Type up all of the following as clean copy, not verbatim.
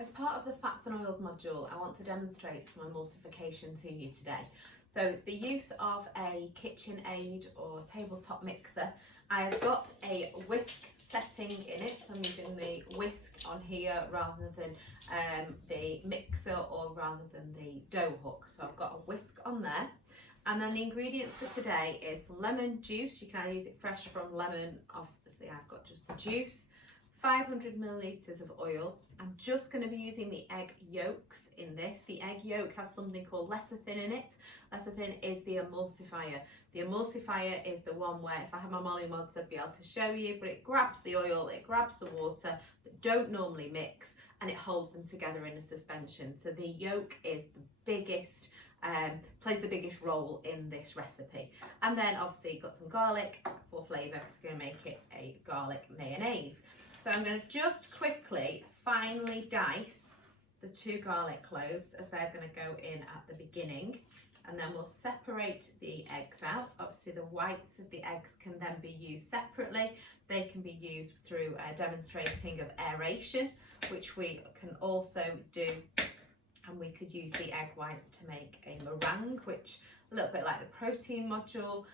As part of the fats and oils module, I want to demonstrate some emulsification to you today. So it's the use of a KitchenAid or tabletop mixer. I have got a whisk setting in it, so I'm using the whisk on here rather than the mixer or rather than the dough hook. So I've got a whisk on there. And then the ingredients for today is lemon juice. You can either use it fresh from lemon, obviously I've got just the juice, 500 millilitres of oil. I'm just going to be using the egg yolks in this. The egg yolk has something called lecithin in it. Lecithin is the emulsifier. The emulsifier is the one where, if I had my molly mugs, I'd be able to show you, but it grabs the oil, it grabs the water that don't normally mix, and it holds them together in a suspension. So the yolk is the biggest, plays the biggest role in this recipe. And then obviously you've got some garlic for flavour, because we're going to make it a garlic mayonnaise. So I'm going to just quickly finely dice the 2 garlic cloves, as they're going to go in at the beginning, and then we'll separate the eggs out. Obviously the whites of the eggs can then be used separately. They can be used through demonstrating of aeration, which we can also do, and we could use the egg whites to make a meringue, which a little bit like the protein module,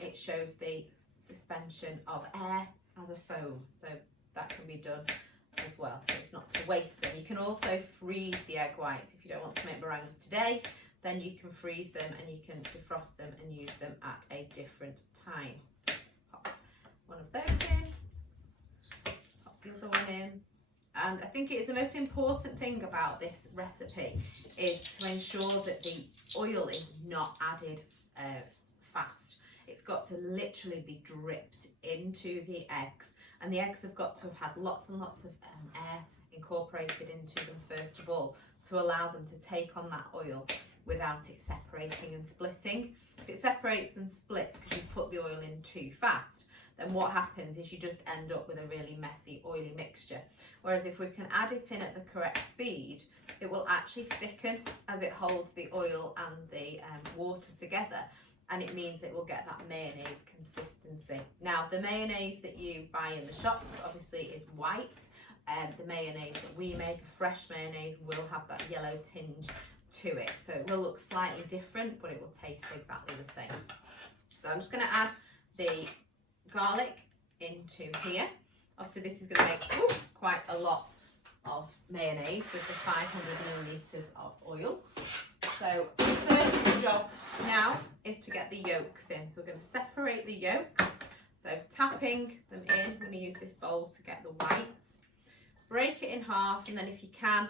it shows the suspension of air as a foam. So that can be done as well, so it's not to waste them. You can also freeze the egg whites if you don't want to make meringues today. Then you can freeze them and you can defrost them and use them at a different time. Pop one of those in, pop the other one in. And I think it is the most important thing about this recipe is to ensure that the oil is not added fast. It's got to literally be dripped into the eggs. And the eggs have got to have had lots and lots of air incorporated into them first of all, to allow them to take on that oil without it separating and splitting. If it separates and splits because you put the oil in too fast, then what happens is you just end up with a really messy, oily mixture. Whereas if we can add it in at the correct speed, it will actually thicken as it holds the oil and the water together. And it means it will get that mayonnaise consistency. Now, the mayonnaise that you buy in the shops obviously is white. The mayonnaise that we make, a fresh mayonnaise, will have that yellow tinge to it. So it will look slightly different, but it will taste exactly the same. So I'm just going to add the garlic into here. Obviously this is going to make quite a lot of mayonnaise with the 500 millilitres of oil. So the first job now is to get the yolks in. So we're going to separate the yolks. So tapping them in, I'm going to use this bowl to get the whites. Break it in half, and then if you can,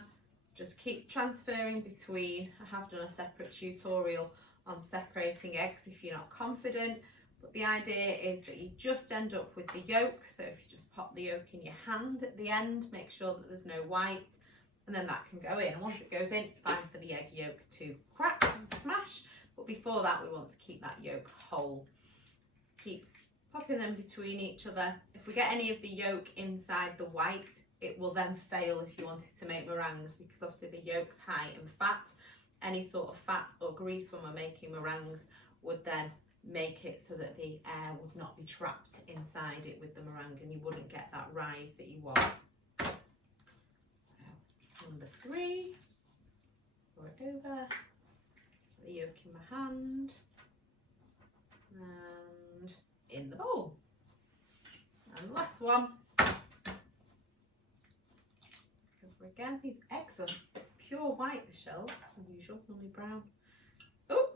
just keep transferring between. I have done a separate tutorial on separating eggs if you're not confident. But the idea is that you just end up with the yolk. So if you just pop the yolk in your hand at the end, make sure that there's no white, and then that can go in. And once it goes in, it's fine for the egg yolk to crack and smash. But before that, we want to keep that yolk whole. Keep popping them between each other. If we get any of the yolk inside the white, it will then fail if you wanted to make meringues, because obviously the yolk's high in fat. Any sort of fat or grease when we're making meringues would then make it so that the air would not be trapped inside it with the meringue, and you wouldn't get that rise that you want. Number 3, pour it over, put the yolk in my hand and in the bowl. And last one, over again. These eggs are pure white, the shells, unusual, normally brown. Oh,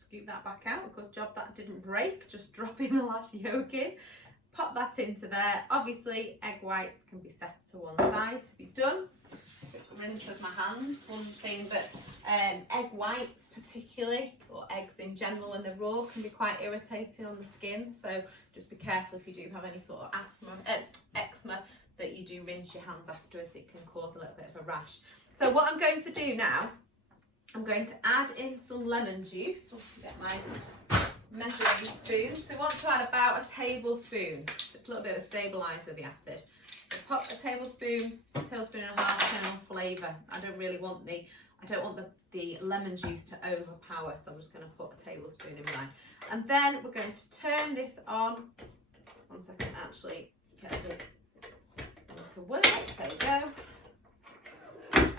scoop that back out. Good job that didn't break, just dropping the last yolk in. Pop that into there. Obviously egg whites can be set to one side to be done. Rinse of my hands. One thing that egg whites particularly, or eggs in general when they're raw, can be quite irritating on the skin, so just be careful if you do have any sort of eczema, that you do rinse your hands afterwards. It can cause a little bit of a rash. So what I'm going to do now, I'm going to add in some lemon juice. Just get my measuring spoon. So I want to add about a tablespoon. So it's a little bit of a stabiliser of the acid. So pop a tablespoon and a half, turn on flavour. I don't want the lemon juice to overpower, so I'm just going to put a tablespoon in mine. And then we're going to turn this on. Once I can actually get the to work. There you go.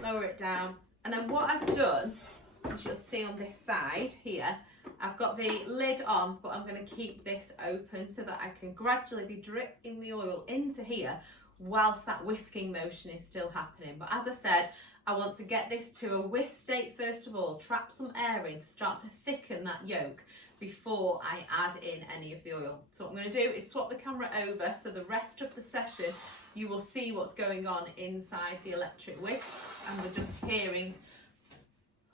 lower it down. And then what I've done, as you'll see on this side here, I've got the lid on, but I'm going to keep this open so that I can gradually be dripping the oil into here whilst that whisking motion is still happening. But as I said, I want to get this to a whisk state first of all, trap some air in to start to thicken that yolk before I add in any of the oil. So what I'm going to do is swap the camera over so the rest of the session you will see what's going on inside the electric whisk, and we're just hearing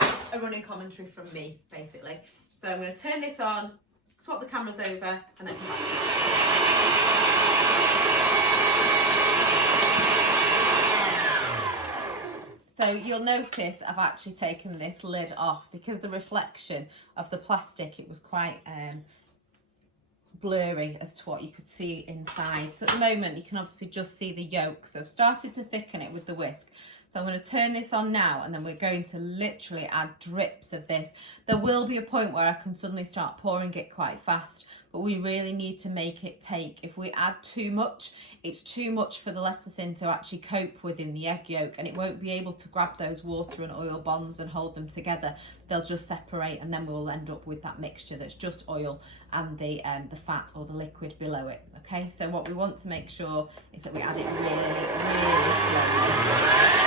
a running commentary from me basically. So I'm going to turn this on, swap the cameras over, and then come back to it. So you'll notice I've actually taken this lid off because the reflection of the plastic, it was quite blurry as to what you could see inside. So at the moment you can obviously just see the yolk. So I've started to thicken it with the whisk. So I'm going to turn this on now, and then we're going to literally add drips of this. There will be a point where I can suddenly start pouring it quite fast, but we really need to make it take. If we add too much, it's too much for the lecithin to actually cope with in the egg yolk, and it won't be able to grab those water and oil bonds and hold them together. They'll just separate, and then we'll end up with that mixture that's just oil and the fat or the liquid below it. Okay, so what we want to make sure is that we add it really slowly.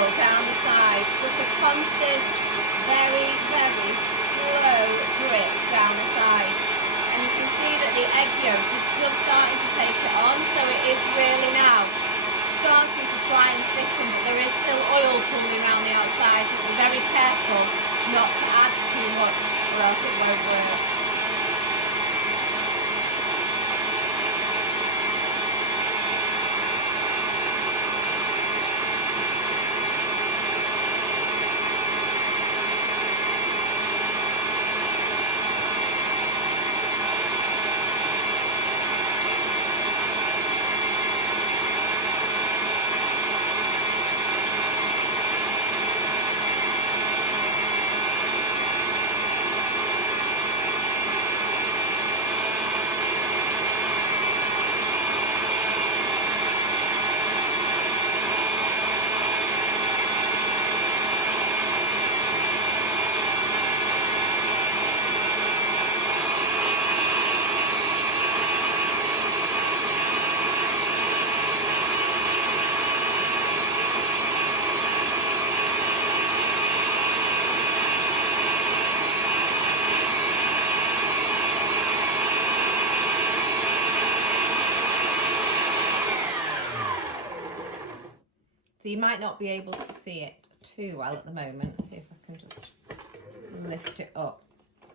Down the side, just a constant, very slow drip down the side, and you can see that the egg yolk is just starting to take it on, so it is really now starting to try and thicken, but there is still oil pooling around the outside, so be very careful not to add too much or else it won't work. So you might not be able to see it too well at the moment. Let's see if I can just lift it up.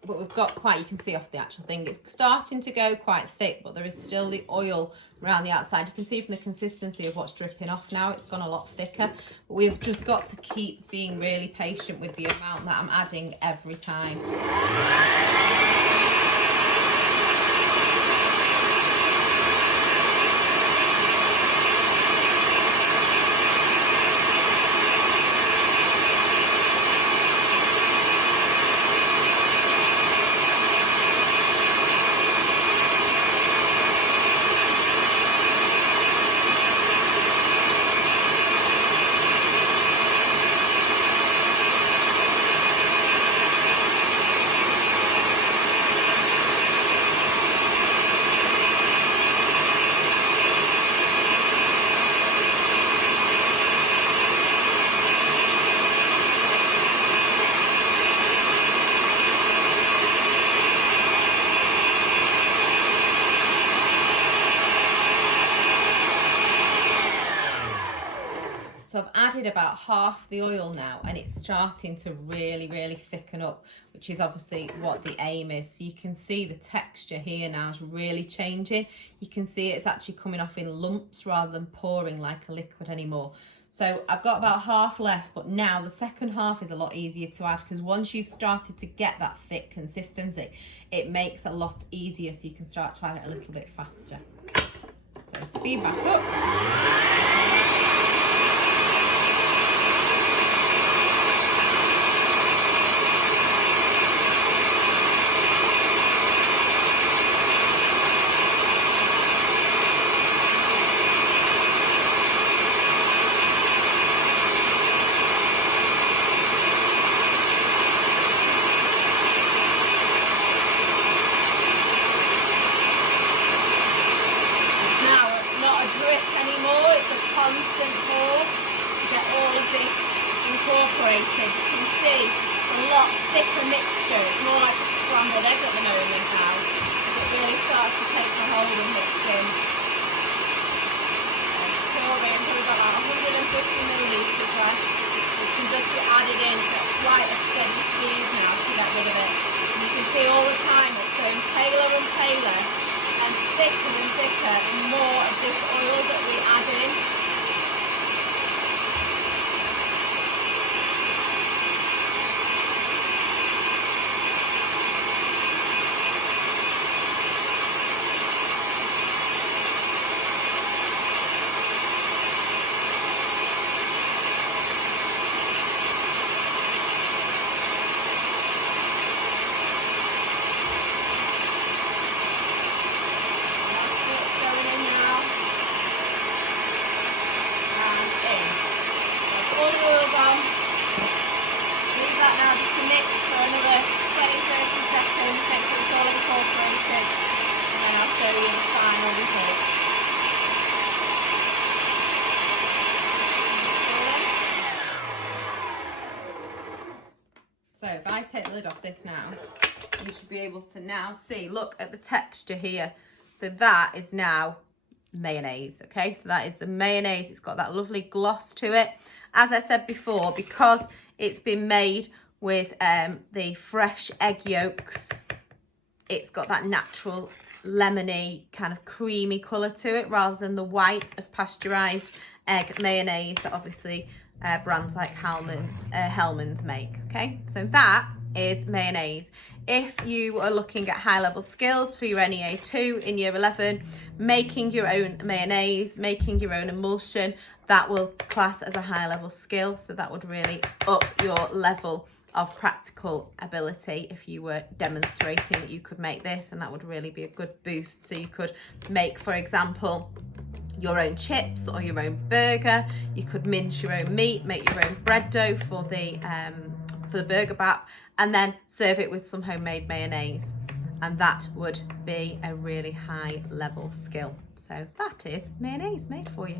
But we've got quite, you can see off the actual thing, it's starting to go quite thick, but there is still the oil around the outside. You can see from the consistency of what's dripping off now, it's gone a lot thicker. But we've just got to keep being really patient with the amount that I'm adding every time. So I've added about half the oil now, and it's starting to really thicken up, which is obviously what the aim is. So you can see the texture here now is really changing. You can see it's actually coming off in lumps rather than pouring like a liquid anymore. So I've got about half left, but now the second half is a lot easier to add, because once you've started to get that thick consistency, it makes it a lot easier, so you can start to add it a little bit faster. So speed back up. Constant pour to get all of this incorporated. You can see a lot thicker mixture. It's more like a scrambled egg at the moment now, as it really starts to take a hold and mix in. Pour in, so we've got about 150 millilitres left, which can just be added in at quite a steady speed now to get rid of it. And you can see all the time it's going paler and paler and thicker and thicker, and more of this oil that we add in. So if I take the lid off this now, you should be able to now see, look at the texture here. So that is now mayonnaise, okay? So that is the mayonnaise. It's got that lovely gloss to it. As I said before, because it's been made with the fresh egg yolks, it's got that natural lemony kind of creamy colour to it, rather than the white of pasteurised egg mayonnaise that obviously brands like Hellmann's make, okay? So that is mayonnaise. If you are looking at high-level skills for your NEA 2 in year 11, making your own mayonnaise, making your own emulsion, that will class as a high-level skill. So that would really up your level of practical ability if you were demonstrating that you could make this, and that would really be a good boost. So you could make, for example, your own chips or your own burger. You could mince your own meat, make your own bread dough for the burger bat, and then serve it with some homemade mayonnaise, and that would be a really high level skill. So that is mayonnaise made for you.